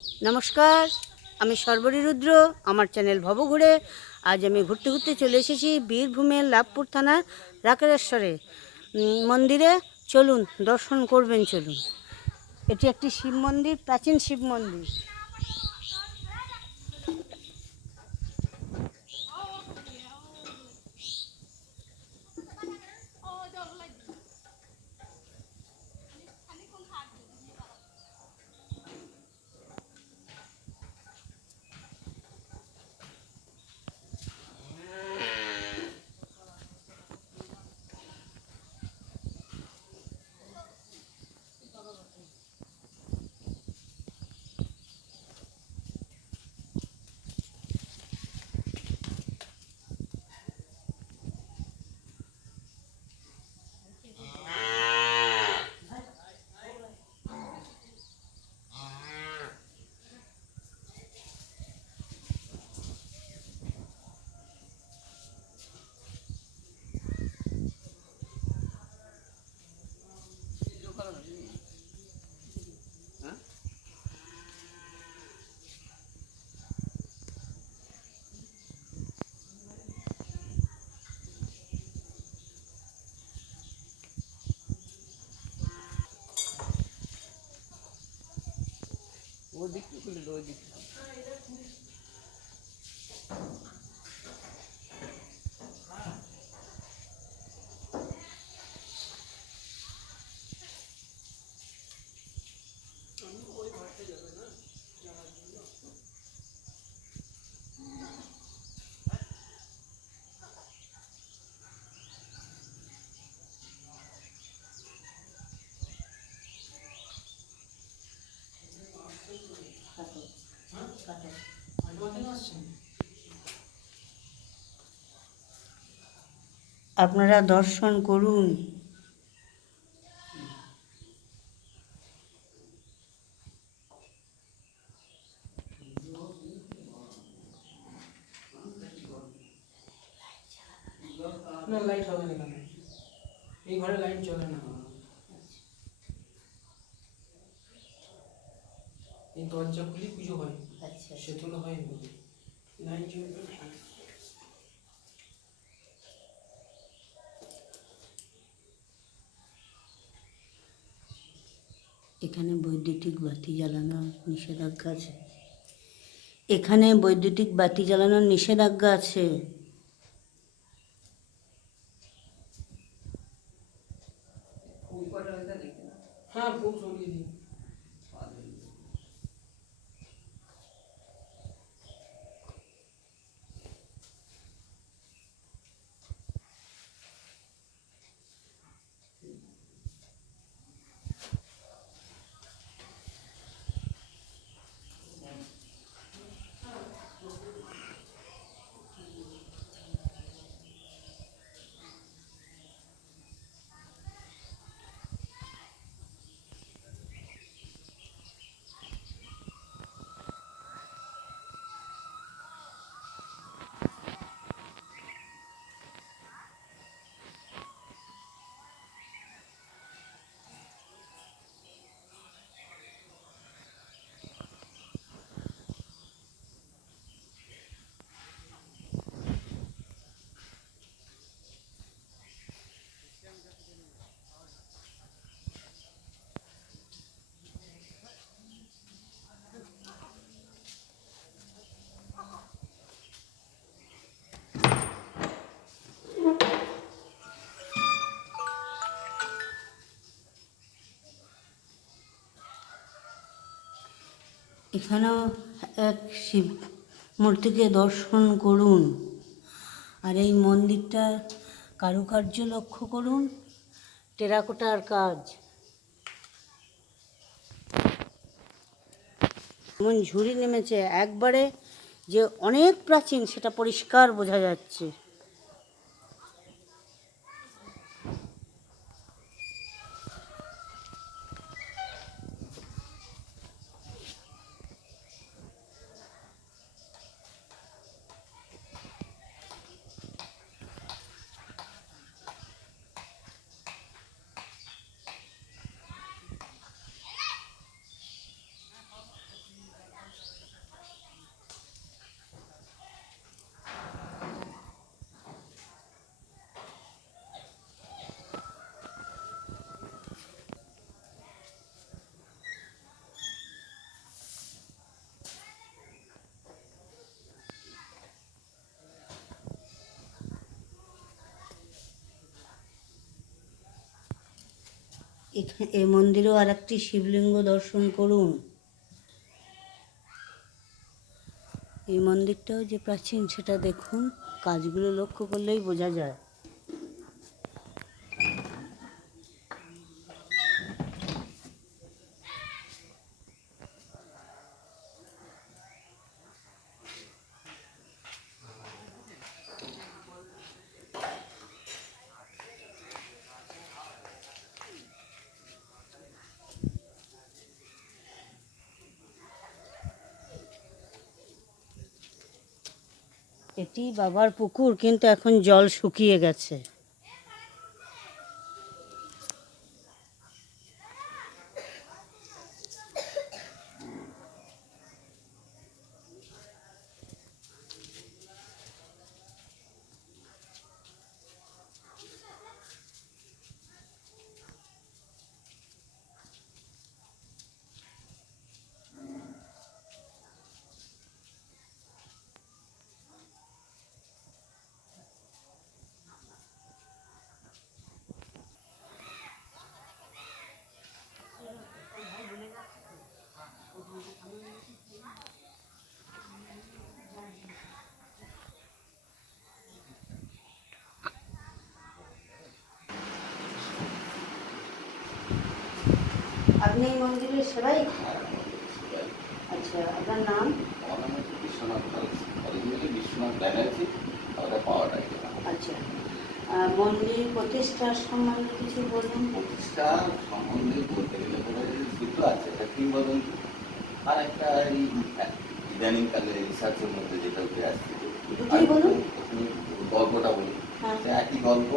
নমস্কার, আমি সর্বরী রুদ্র। আমার চ্যানেল ভবঘুরে। আজ আমি ঘুরতে ঘুরতে চলে এসেছি বীরভূমের লাভপুর থানার রাকেশ্বরে মন্দিরে। চলুন দর্শন করবেন, চলুন। এটি একটি শিব মন্দির, প্রাচীন শিব মন্দির। আপনারা দর্শন করুন। না, লাইট হবে না এখানে। এই ঘরে লাইট জ্বলে না। এই দরজা খুলি পুজো হয়। আচ্ছা, সেতুলো হয় না, লাইট জ্বলবে না। এখানে বৈদ্যুতিক বাতি জ্বালানোর নিষেধাজ্ঞা আছে। এখানে বৈদ্যুতিক বাতি জ্বালানোর নিষেধাজ্ঞা আছে। হ্যাঁ, ফুল সরিয়ে দিই। এখানেও এক শিব মূর্তিকে দর্শন করুন। আর এই মন্দিরটার কারুকার্য লক্ষ্য করুন, টেরাকোটার কাজ। এমন ঝুড়ি নেমেছে একবারে, যে অনেক প্রাচীন সেটা পরিষ্কার বোঝা যাচ্ছে। এখানে এই মন্দিরেও আর একটি শিবলিঙ্গ দর্শন করুন। এই মন্দিরটাও যে প্রাচীন সেটা দেখুন, কাজগুলো লক্ষ্য করলেই বোঝা যায়। এটি বাবার পুকুর, কিন্তু এখন জল শুকিয়ে গেছে। আপনি এই মন্দিরের সেবাই? আচ্ছা, আপনার নাম? আমার নাম হচ্ছে বিশ্বনাথ বিশ্বনাথ ব্যানার্জি, আমাদের পাওয়াটা। আচ্ছা, মন্দির প্রতিষ্ঠার সম্বন্ধে কিছু বলুন। প্রতিষ্ঠা সম্বন্ধে বলতে গেলে পরে দুটো আছে, একটা কিংবদন্তি আর একটা এই ইদানিংকালে রিসার্চের মধ্যে যেটা উঠে আসছে। দুটোই বলুন। গল্পটা বলি, হ্যাঁ। সে একই গল্প,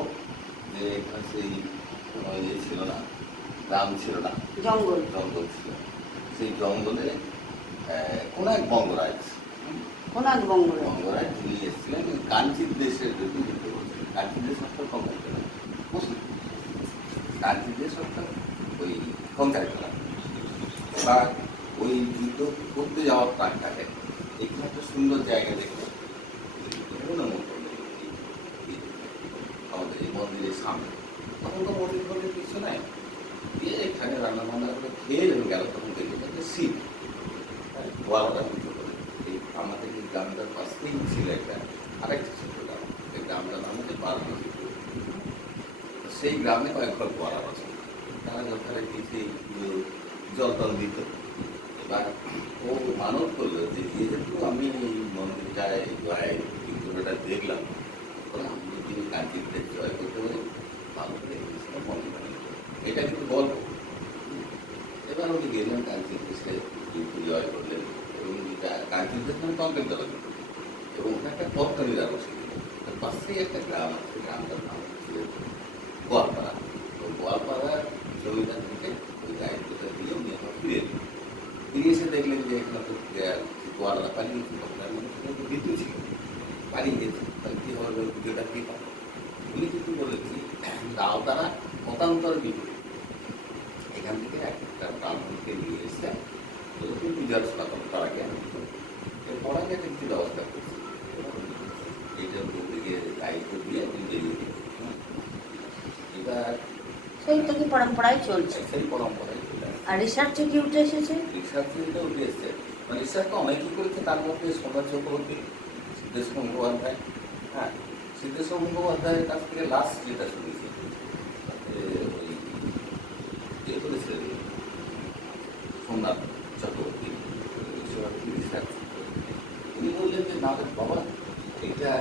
যে এখানে সেই কোনো ইয়ে ছিল না, গ্রাম ছিল না, জঙ্গল। জঙ্গল ছিল। সেই জঙ্গলে কোনো এক বঙ্গরাজ, কোনাক বঙ্গরা। বঙ্গরাজ যিনি এসেছিলেন কাঞ্চির দেশের যুদ্ধ করছিলেন। কাঞ্চির দেশ অর্থাৎ কঙ্কার খেলা, বুঝলেন? কাঞ্চির দেশ অর্থাৎ ওই কঙ্কার খেলা। এবার ওই যুদ্ধ করতে যাওয়ার প্রাণটাকে এখানে একটা সুন্দর জায়গা দেখে আমাদের এই মন্দিরের সামনে, তখন তো মন্দির ফন্দির কিছু নাই, দিয়ে এখানে রান্না বান্না করে খেয়ে যখন গেল তখন দেখলাম একটা শীত গোয়ালটা পুজো করে। এই আমাদের এই গ্রামটার পাশেই ছিল একটা আরেকটা ছোট গ্রাম, এই গ্রামটার নাম হচ্ছে বারমাসি। সেই গ্রামে কয়েক ঘর গোয়ালা আছে, তারা যথারে গিয়েছে জল টল দিত। এবার ও মানত করলো যে যেহেতু আমি এই মন্দিরটায় বিগ্রহটা দেখলাম, আমি যদি কাঞ্চিতে জয় করতে পারি ভালো করে মন্দির বানিয়ে, এটা কিন্তু গল্প। এবার উনি গেলেন কাঞ্চির দেশে, জয় করলেন এবং কাঞ্চির দেশ মানে কঙ্কের জল, এবং ওখানে একটা পত্তনিরা বসে দিল। তার পাশেই একটা গ্রাম আছে, গ্রামটার নাম হচ্ছে গোয়ালপাড়া। তো গোয়ালপাড়ার জমিদার থেকে ওই দায়িত্বটা দিয়ে উনি এখন ফিরে এলেন। ফিরে এসে দেখলেন যে এখানে তো গোয়ালরা পালিয়ে গেছে, বিদ্যুৎ ছিল, পালিয়ে গেছে, তাহলে কী হবে, পুজোটা কী হবে? উনি কিন্তু বলেছি তাও তারা মতান্তর বিদ্যুৎ এখান থেকে একটা ব্রাহ্মণকে নিয়ে এসে পূজার স্থাপন করা গেল, পড়া গেছে কিছু ব্যবস্থা করছে। এইটার দিকে দায়িত্ব দিয়ে বেরিয়ে দিল। এবার সেই থেকে পরম্পরায় চলছে। সেই পরম্পরায় চলে আসে। আর রিসার্চে কি উঠে এসেছে? রিসার্চে যেটা উঠে এসছে, মানে রিসার্চ তো অনেকেই করেছে, তার মধ্যে সোমনাথ চক্রবর্তী, সিদ্ধেশ্বর মুখোপাধ্যায়। হ্যাঁ, সিদ্ধেশ্বর মুখোপাধ্যায়ের কাছ থেকে লাস্ট যেটা শুনেছি ওই ইয়ে করেছে সোমনাথ চক্রবর্তী, রিসার্চ। উনি বললেন যে না বাবা, এটা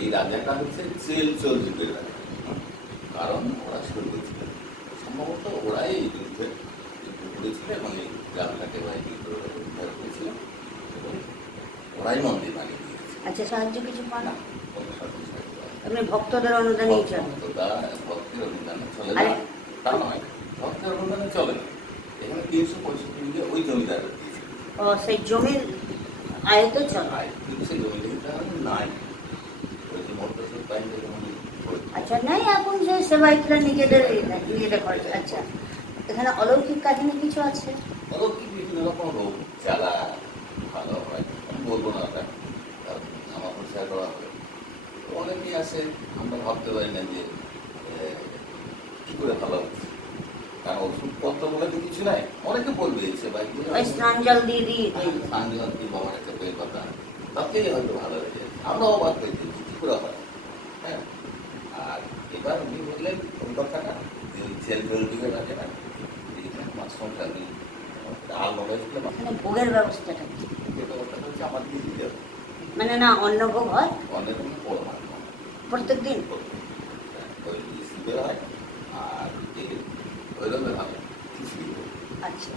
এই রাজাটা হচ্ছে চল যুগের রাজা, কারণ ওরা শুরু করেছিলেন, সম্ভবত ওরাই এই যুদ্ধে করেছিল এবং এই গ্রামটাকে উদ্ধার করেছিল এবং ওরাই মন্দির বানিয়ে দিয়েছে। আচ্ছা, সাহায্য কিছু পান? না, কোনো সাহায্য পাওয়া যায় না। আপনি ভক্তদের অনুদানেই চান? ভক্তের অনুদানে চলে না, তা নয়, ভক্তের অনুদানে চলে না। এখানে 365 মিলে ওই জমিদার দিয়েছে। ও, সেই জমির আয়তে চলে। কিন্তু সেই জমিদারিটা নাই, ওই যে মধ্যস্থ বাইরে যেমন আচ্ছা, নাই, এখন যে সেবায়িতরা নিজেদের করে। আচ্ছা, এখানে অলৌকিক কাহিনী কিছু আছে? অলৌকিক বিভিন্ন রকম রোগ জ্বালা ভালো হয়, আমি বলবো না ওটা, আমার প্রচার করা হবে। তো অনেকেই আসে, আমরা ভাবতে পারি না যে কী করে ভালো হচ্ছে, কারণ ওষুধ নাই, অনেকে বলবে সে ভাই ওই স্নান জল দিয়ে দিই আন্দোলনটি বাবার একটা বইয়ের কথা, তাতেই হয়তো ভালো হয়েছে। আমরাও অবাক হয়েছি কি করে হয়। হ্যাঁ, আর এবার উনি বললেন ওই কথাটা যে ওই ছেলে জল দিকে রাখে না, এইখানে মাছ সংখ্যা নেই, ডাল নবাই দিলে এখানে ভোগের ব্যবস্থাটা কি? ব্যবস্থাটা হচ্ছে আমার দিয়ে দিতে হবে। মানে না অন্নভোগ হয় অনেক বড় মাছ প্রত্যেক দিন? ওই শিবের হয়, আর ওই রকমের হবে খিচুড়ি ভোগ। আচ্ছা,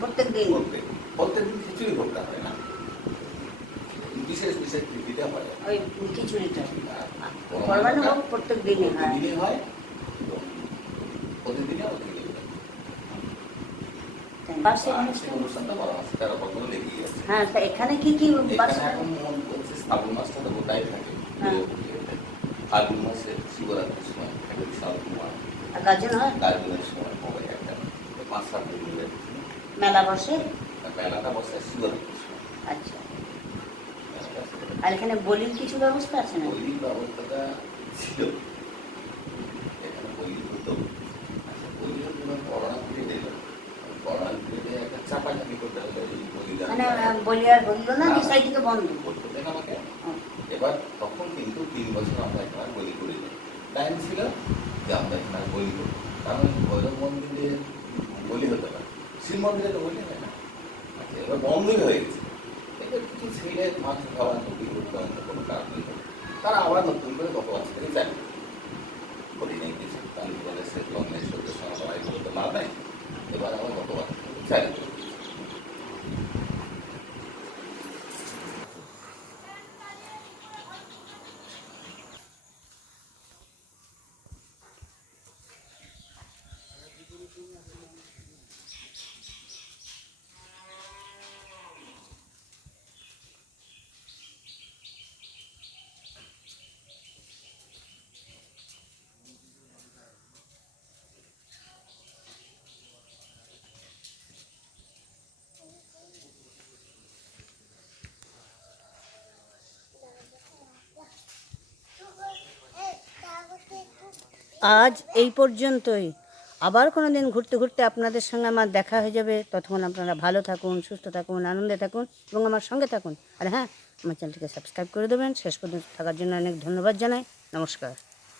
প্রত্যেক দিন? প্রত্যেকদিন খিচুড়ি ভোগটা হয় না, বিশেষ বিশেষ তিথিটা হয়। ওই খিচুড়িটা পরমাণু ভোগ প্রত্যেক দিনই হয়? প্রতিদিনই হয়, এবং প্রতিদিনই আমাদের বার্ষিক অনুষ্ঠান? অনুষ্ঠানটা বড় মাস 13 15 লেগেই আছে। হ্যাঁ, তা এখানে কি কি এখানে বার্ষিক? এখন মন করছে শ্রাবণ মাসটা তো গোটাই থাকে, হ্যাঁ। ফাল্গুন মাসে শিবরাত্রির সময় একটা বিশাল কুমার, আর গাজন হয়? গার্জনের সময় হবে একটা 5-7 দিন মিলে মেলা বসে? মেলাটা বসে শিবরাত্রির সময়। আচ্ছা, আর এখানে বলির কিছু ব্যবস্থা আছে না? বলির ব্যবস্থাটা ছিল, এখানে বলি হতো। আচ্ছা, বলি হতো না, করোনা পিরিয়ডে এলো, করোনা পিরিয়ডে একটা চাপাচাপি করতে হলো এই বলিদান। মানে বলি আর হইলো না, বিষয় থেকে বন্ধ? বলতে দেন আমাকে। এবার তখন কিন্তু 3 বছর আমরা এখানে আর বলি করি না, টাইম ছিল যে আমরা এখানে আর বলি করি, কারণ ভৈরব মন্দিরে বলি হতে পারে, শিব মন্দিরে তো বলি হয় না। আচ্ছা, এবার বন্ধই হয়ে গেছে। এবার কিছু ছেলে মাছ খাওয়া নদী করতে অন্য কোনো কাজ নেই, তারা আবার নতুন করে গত বছর থেকে চালু করি নেই কিছু, তাহলে বলে সে লগ্নের সত্য সময় এগুলো তো লাভ নেই, এবার আবার গত বছর থেকে চালু করে দিয়েছে। আজ এই পর্যন্তই। আবার কোনো দিন ঘুরতে ঘুরতে আপনাদের সঙ্গে আমার দেখা হয়ে যাবে। ততক্ষণ আপনারা ভালো থাকুন, সুস্থ থাকুন, আনন্দে থাকুন এবং আমার সঙ্গে থাকুন। আর হ্যাঁ, আমার চ্যানেলটিকে সাবস্ক্রাইব করে দেবেন। শেষ পর্যন্ত থাকার জন্য অনেক ধন্যবাদ জানাই। নমস্কার।